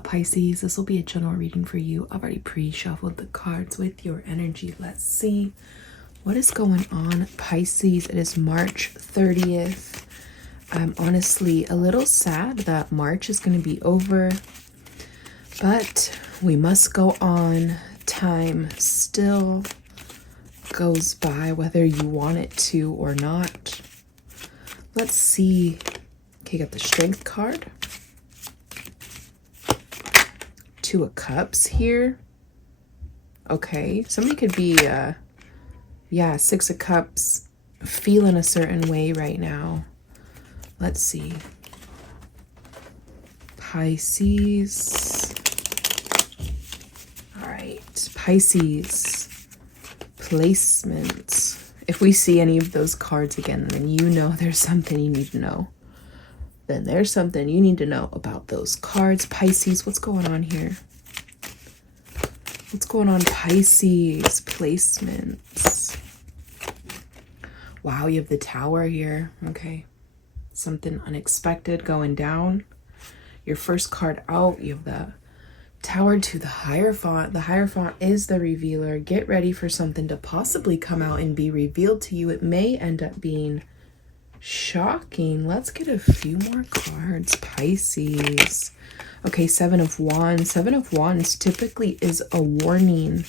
Pisces, this will be a general reading for you. I've already pre-shuffled the cards with your energy. Let's see what is going on, Pisces. It is March 30th. I'm honestly a little sad that March is going to be over, but we must go on. Time still goes by whether you want it to or not. Let's see. Okay, got the Strength card. Two of Cups here. Okay, somebody could be yeah, Six of Cups, feeling a certain way right now. Let's see. Pisces. All right, Pisces. Placements. If we see any of those cards again, then you know there's something you need to know. Then there's something you need to know about those cards. Pisces, what's going on here? What's going on, Pisces? Placements. Wow, you have the Tower here. Okay. Something unexpected going down. Your first card out, you have the Tower to the Hierophant. The Hierophant is the revealer. Get ready for something to possibly come out and be revealed to you. It may end up being shocking. Let's get a few more cards, Pisces. Okay, Seven of Wands. Seven of Wands typically is a warning.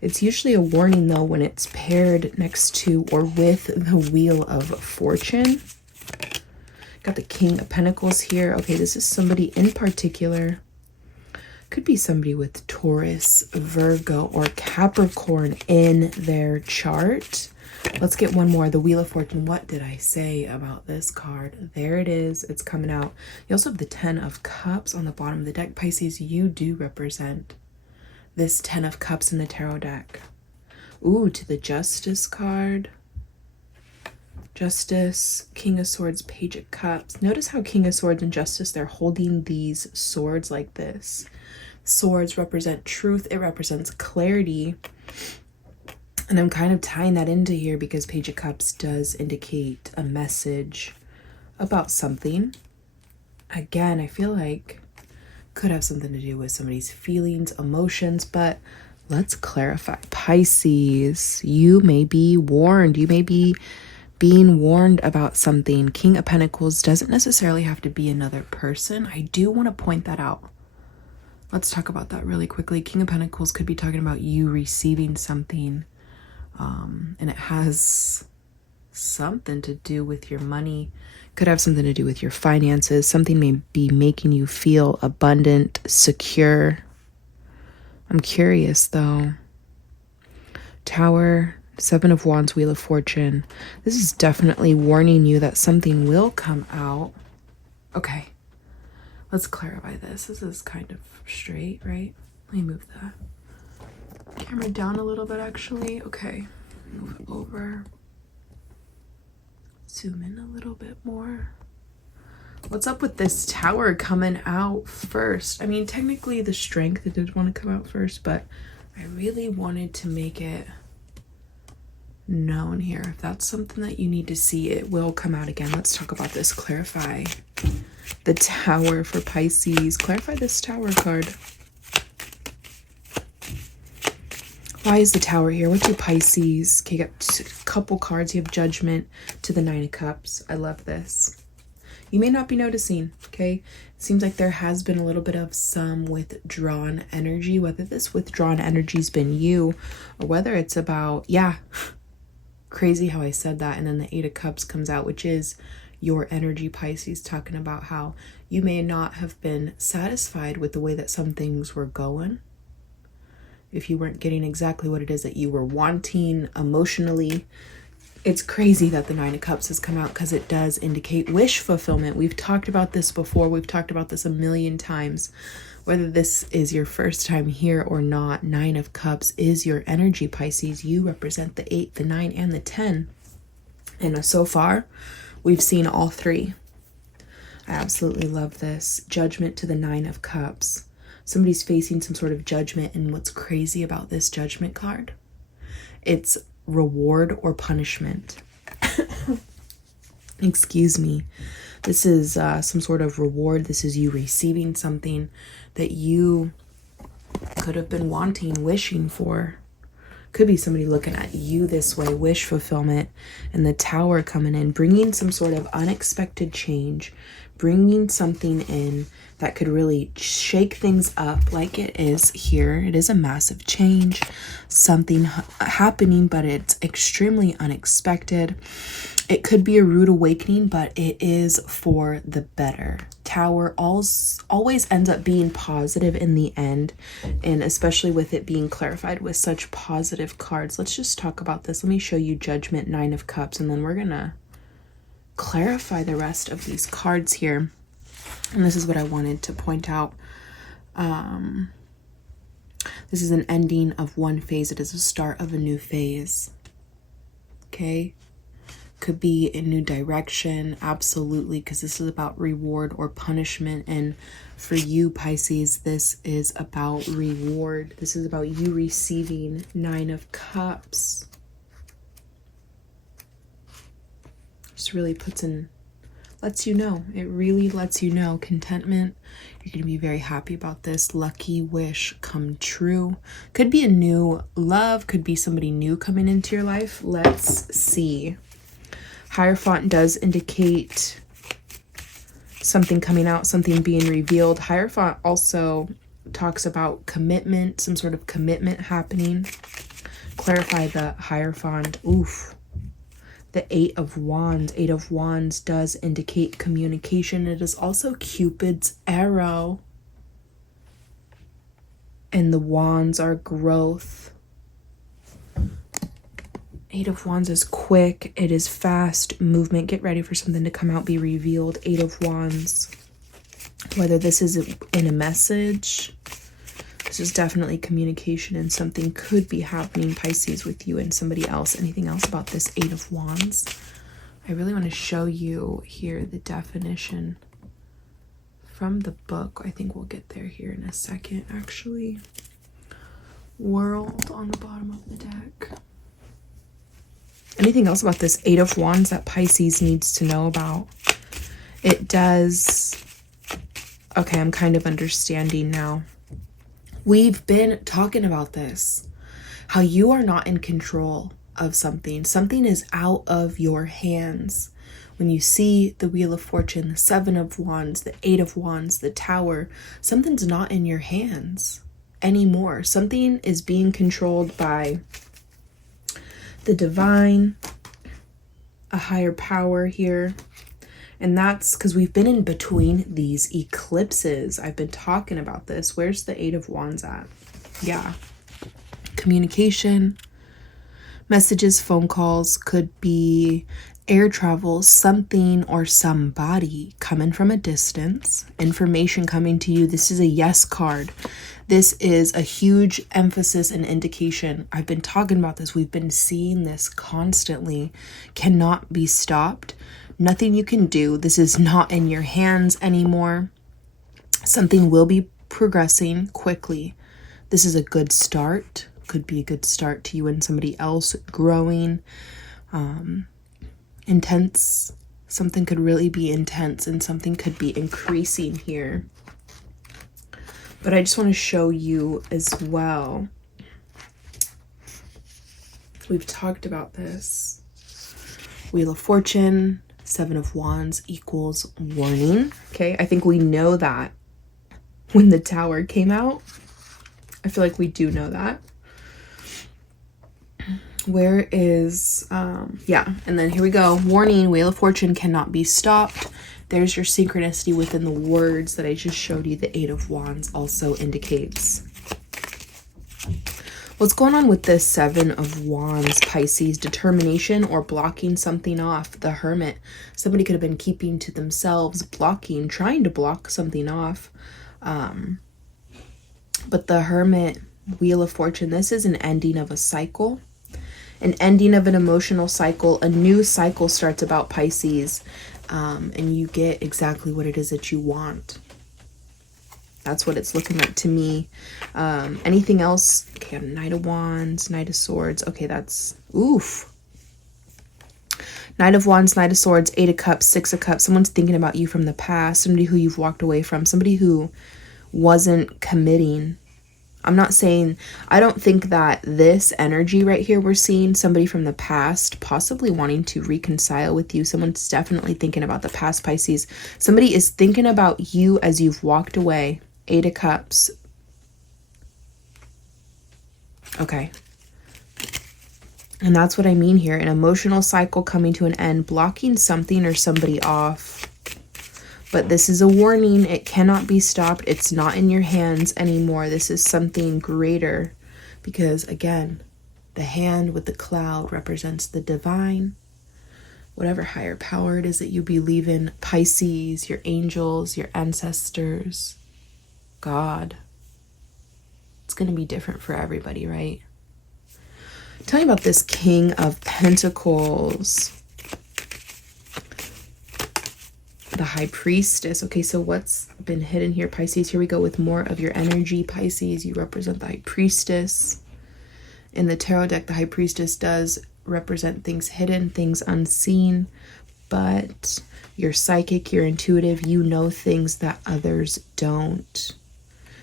It's usually a warning, though, when it's paired next to or with the Wheel of Fortune. Got the King of Pentacles here. Okay, this is somebody in particular. Could be somebody with Taurus, Virgo, or Capricorn in their chart. Let's get one more. The Wheel of Fortune. What did I say about this card? There it is. It's coming out. You also have the Ten of Cups on the bottom of the deck. Pisces, you do represent this Ten of Cups in the tarot deck. Ooh, to the Justice card. Justice, King of Swords, Page of Cups. Notice how King of Swords and Justice, they're holding these swords like this. Swords represent truth. It represents clarity. And I'm kind of tying that into here because Page of Cups does indicate a message about something. Again, I feel like could have something to do with somebody's feelings, emotions, but let's clarify. Pisces, you may be warned. You may be being warned about something. King of Pentacles doesn't necessarily have to be another person. I do want to point that out. Let's talk about that really quickly. King of Pentacles could be talking about you receiving something. And it has something to do with your money. Could have something to do with your finances. Something may be making you feel abundant, secure. I'm curious though. Tower, Seven of Wands, Wheel of Fortune. This is definitely warning you that something will come out. Okay. Let's clarify this. This is kind of straight, right? Let me move the camera down a little bit, actually. Okay. Move it over. Zoom in a little bit more. What's up with this Tower coming out first? I mean, technically the Strength did want to come out first, but I really wanted to make it known here. If that's something that you need to see, it will come out again. Let's talk about this. Clarify the Tower for Pisces. Clarify this Tower card. Why is the Tower here? What's your Pisces? Okay, you got a couple cards. You have Judgment to the Nine of Cups. I love this. You may not be noticing, okay? It seems like there has been a little bit of some withdrawn energy, whether this withdrawn energy's been you or whether it's about, yeah, crazy how I said that. And then the Eight of Cups comes out, which is your energy, Pisces, talking about how you may not have been satisfied with the way that some things were going. If you weren't getting exactly what it is that you were wanting emotionally. It's crazy that the Nine of Cups has come out because it does indicate wish fulfillment. We've talked about this before. We've talked about this a million times. Whether this is your first time here or not, Nine of Cups is your energy, Pisces. You represent the 8, the 9, and the 10. And so far, we've seen all three. I absolutely love this. Judgment to the Nine of Cups. Somebody's facing some sort of judgment, and what's crazy about this Judgment card, it's reward or punishment. Excuse me. This is some sort of reward. This is you receiving something that you could have been wanting, wishing for. Could be somebody looking at you this way, wish fulfillment, and the Tower coming in, bringing some sort of unexpected change, bringing something in that could really shake things up like it is here. It is a massive change, something happening, but it's extremely unexpected. It could be a rude awakening, but it is for the better. Tower always ends up being positive in the end, and especially with it being clarified with such positive cards. Let's just talk about this. Let me show you Judgment, Nine of Cups, and then we're gonna clarify the rest of these cards here. And this is what I wanted to point out. This is an ending of one phase. It is a start of a new phase. Okay? Could be a new direction, absolutely, because this is about reward or punishment. And for you, Pisces, this is about reward. This is about you receiving Nine of Cups. Just really lets you know. It really lets you know. Contentment. You're going to be very happy about this. Lucky wish come true. Could be a new love. Could be somebody new coming into your life. Let's see. Hierophant does indicate something coming out, something being revealed. Hierophant also talks about commitment, some sort of commitment happening. Clarify the Hierophant. Oof. The Eight of Wands. Eight of Wands does indicate communication. It is also Cupid's arrow. And the Wands are growth. Eight of Wands is quick. It is fast movement. Get ready for something to come out, be revealed. Eight of Wands. Whether this is in a message, this is definitely communication, and something could be happening, Pisces, with you and somebody else. Anything else about this Eight of Wands? I really want to show you here the definition from the book. I think we'll get there here in a second, actually. World on the bottom of the deck. Anything else about this Eight of Wands that Pisces needs to know about? It does. Okay, I'm kind of understanding now. We've been talking about this. How you are not in control of something. Something is out of your hands. When you see the Wheel of Fortune, the Seven of Wands, the Eight of Wands, the Tower, something's not in your hands anymore. Something is being controlled by the divine, a higher power here. And that's because we've been in between these eclipses. I've been talking about this. Where's the Eight of Wands at? Yeah. Communication, messages, phone calls, could be air travel, something or somebody coming from a distance, information coming to you. This is a yes card. This is a huge emphasis and indication. I've been talking about this. We've been seeing this constantly. Cannot be stopped. Nothing you can do. This is not in your hands anymore. Something will be progressing quickly. This is a good start. Could be a good start to you and somebody else growing. Intense. Something could really be intense, and something could be increasing here. But I just want to show you as well. We've talked about this. Wheel of Fortune, Seven of Wands equals warning. Okay, I think we know that when the Tower came out. I feel like we do know that. Where is, yeah, and then here we go. Warning, Wheel of Fortune cannot be stopped. There's your synchronicity within the words that I just showed you. The Eight of Wands also indicates. What's going on with this Seven of Wands, Pisces? Determination or blocking something off. The Hermit. Somebody could have been keeping to themselves, blocking, trying to block something off. But the Hermit, Wheel of Fortune, this is an ending of a cycle. An ending of an emotional cycle. A new cycle starts about, Pisces. And you get exactly what it is that you want. That's what it's looking like to me. Anything else? Okay, I have Knight of Wands, Knight of Swords. Okay, that's, oof. Knight of Wands, Knight of Swords, Eight of Cups, Six of Cups. Someone's thinking about you from the past, somebody who you've walked away from, somebody who wasn't committing. I'm not saying, I don't think that this energy right here we're seeing, somebody from the past possibly wanting to reconcile with you. Someone's definitely thinking about the past, Pisces. Somebody is thinking about you as you've walked away. Eight of Cups. Okay. And that's what I mean here. An emotional cycle coming to an end, blocking something or somebody off. But this is a warning. It cannot be stopped. It's not in your hands anymore. This is something greater. Because again, the hand with the cloud represents the divine. Whatever higher power it is that you believe in. Pisces, your angels, your ancestors, God. It's going to be different for everybody, right? Tell me about this King of Pentacles. The High Priestess. Okay, so what's been hidden here, Pisces? Here we go with more of your energy, Pisces. You represent the High Priestess. In the tarot deck, the High Priestess does represent things hidden, things unseen, but you're psychic, you're intuitive, you know things that others don't.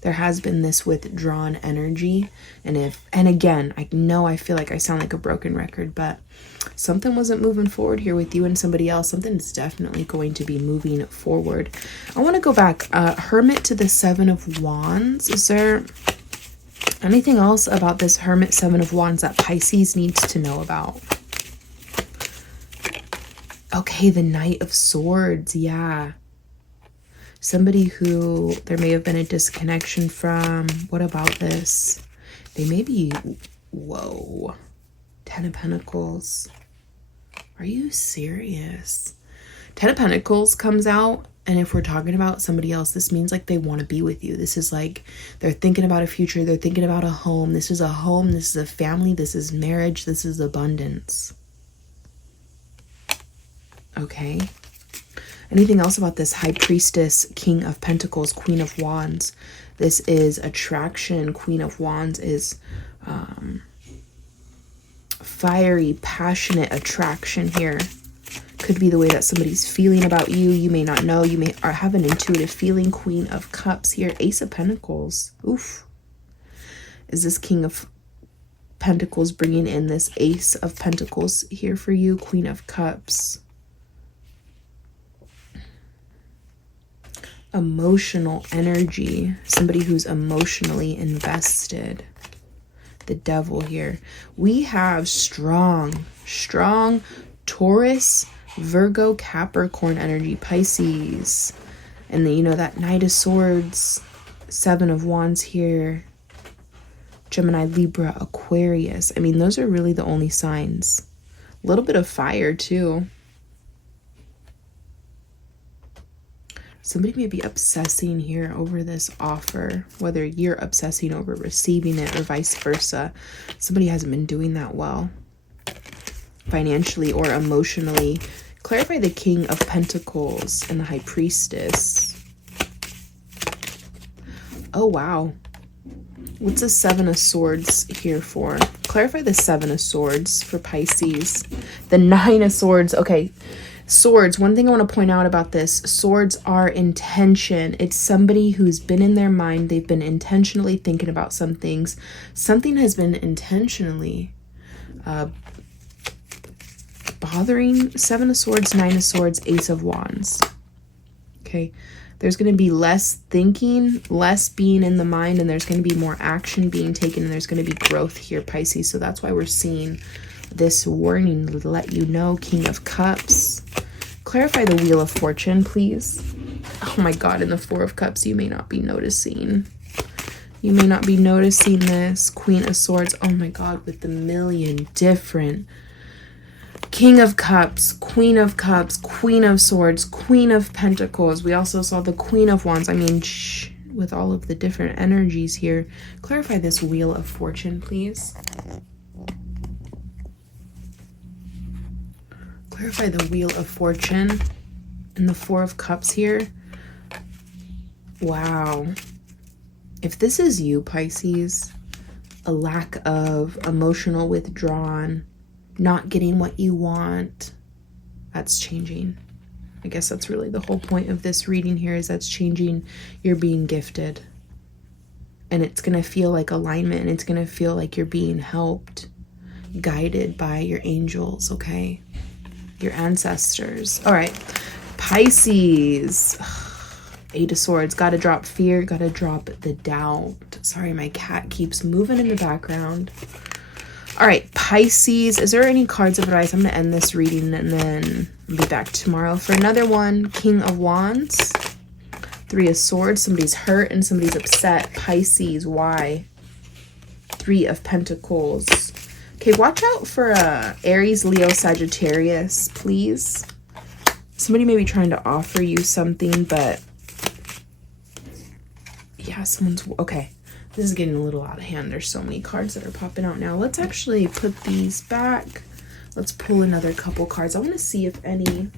There has been this withdrawn energy, and again, I feel like I sound like a broken record, but something wasn't moving forward here with you and somebody else. Something's definitely going to be moving forward. I want to go back. Hermit to the Seven of Wands. Is there anything else about this Hermit Seven of Wands that Pisces needs to know about? Okay, the Knight of Swords. Yeah. Somebody who there may have been a disconnection from. What about this? They may be, whoa. Ten of Pentacles. Are you serious? Ten of Pentacles comes out, and if we're talking about somebody else, this means like they want to be with you. This is like they're thinking about a future. They're thinking about a home. This is a home. This is a family. This is marriage. This is abundance. Okay. Anything else about this High Priestess, King of Pentacles, Queen of Wands? This is attraction. Queen of Wands is fiery, passionate attraction here. Could be the way that somebody's feeling about you. You may not know. You may have an intuitive feeling. Queen of Cups here. Ace of Pentacles. Oof. Is this King of Pentacles bringing in this Ace of Pentacles here for you? Queen of Cups. Emotional energy. Somebody who's emotionally invested. The Devil here. We have strong Taurus, Virgo, Capricorn energy, Pisces. And then, that Knight of Swords, Seven of Wands here. Gemini, Libra, Aquarius. I mean, those are really the only signs. A little bit of fire too. Somebody may be obsessing here over this offer, whether you're obsessing over receiving it or vice versa. Somebody hasn't been doing that well, financially or emotionally. Clarify the King of Pentacles and the High Priestess. Oh, wow. What's the Seven of Swords here for? Clarify the Seven of Swords for Pisces. The Nine of Swords. Okay. Swords, one thing I want to point out about this, swords are intention. It's somebody who's been in their mind. They've been intentionally thinking about some things. Something has been intentionally bothering. Seven of Swords, Nine of Swords, Ace of Wands. Okay, there's going to be less thinking, less being in the mind, and there's going to be more action being taken, and there's going to be growth here, Pisces. So that's why we're seeing this warning to let you know. King of Cups. Clarify the Wheel of Fortune, please. Oh my God, in the Four of Cups, you may not be noticing. You may not be noticing this. Queen of Swords. Oh my God, with the million different. King of Cups, Queen of Cups, Queen of Swords, Queen of Pentacles. We also saw the Queen of Wands. I mean, with all of the different energies here. Clarify this Wheel of Fortune, please. Clarify the Wheel of Fortune and the Four of Cups here. Wow. If this is you, Pisces, a lack of emotional withdrawn, not getting what you want, That's changing. I guess that's really the whole point of this reading here, is that's changing. You're being gifted. And it's going to feel like alignment, and it's going to feel like you're being helped, guided by your angels, okay? Your ancestors. All right. Pisces. Eight of Swords. Got to drop fear. Got to drop the doubt. Sorry, my cat keeps moving in the background. All right, Pisces. Is there any cards of advice? I'm going to end this reading and then I'll be back tomorrow for another one. King of Wands. Three of Swords. Somebody's hurt and somebody's upset. Pisces. Why? Three of Pentacles. Okay, watch out for Aries, Leo, Sagittarius, please. Somebody may be trying to offer you something, but yeah, someone's... Okay, this is getting a little out of hand. There's so many cards that are popping out now. Let's actually put these back. Let's pull another couple cards. I want to see if any...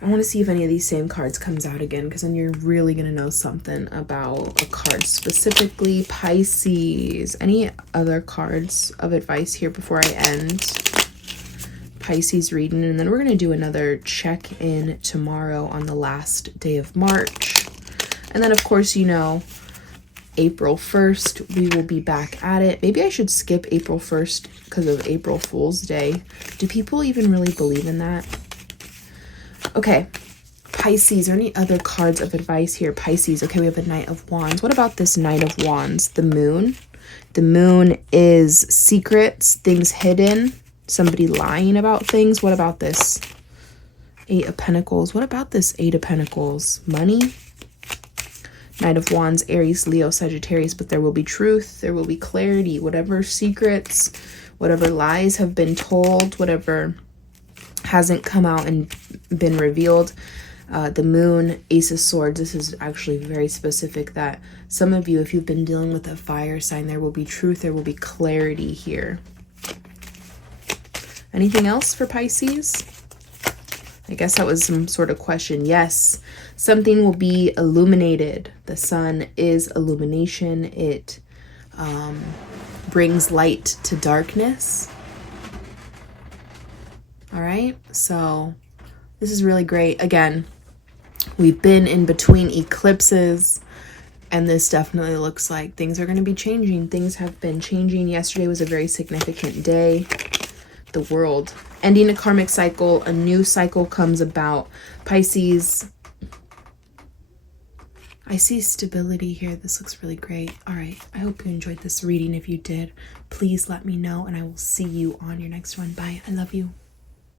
I want to see if any of these same cards comes out again, because then you're really going to know something about a card specifically. Pisces. Any other cards of advice here before I end Pisces reading? And then we're going to do another check-in tomorrow on the last day of March. And then, of course, you know, April 1st, we will be back at it. Maybe I should skip April 1st because of April Fool's Day. Do people even really believe in that? Okay, Pisces, are any other cards of advice here? Pisces, okay, we have a Knight of Wands. What about this Knight of Wands? The Moon. The Moon is secrets, things hidden, somebody lying about things. What about this? Eight of Pentacles. What about this Eight of Pentacles? Money. Knight of Wands, Aries, Leo, Sagittarius, but there will be truth, there will be clarity. Whatever secrets, whatever lies have been told, whatever hasn't come out and been revealed. The Moon, Ace of Swords. This is actually very specific that some of you, if you've been dealing with a fire sign, there will be truth, there will be clarity here. Anything else for Pisces? I guess that was some sort of question. Yes, something will be illuminated. The sun is illumination. It brings light to darkness. All right, so this is really great. Again, we've been in between eclipses, and this definitely looks like things are going to be changing. Things have been changing. Yesterday was a very significant day. The world ending a karmic cycle, a new cycle comes about. Pisces, I see stability here. This looks really great. All right, I hope you enjoyed this reading. If you did, please let me know, and I will see you on your next one. Bye. I love you.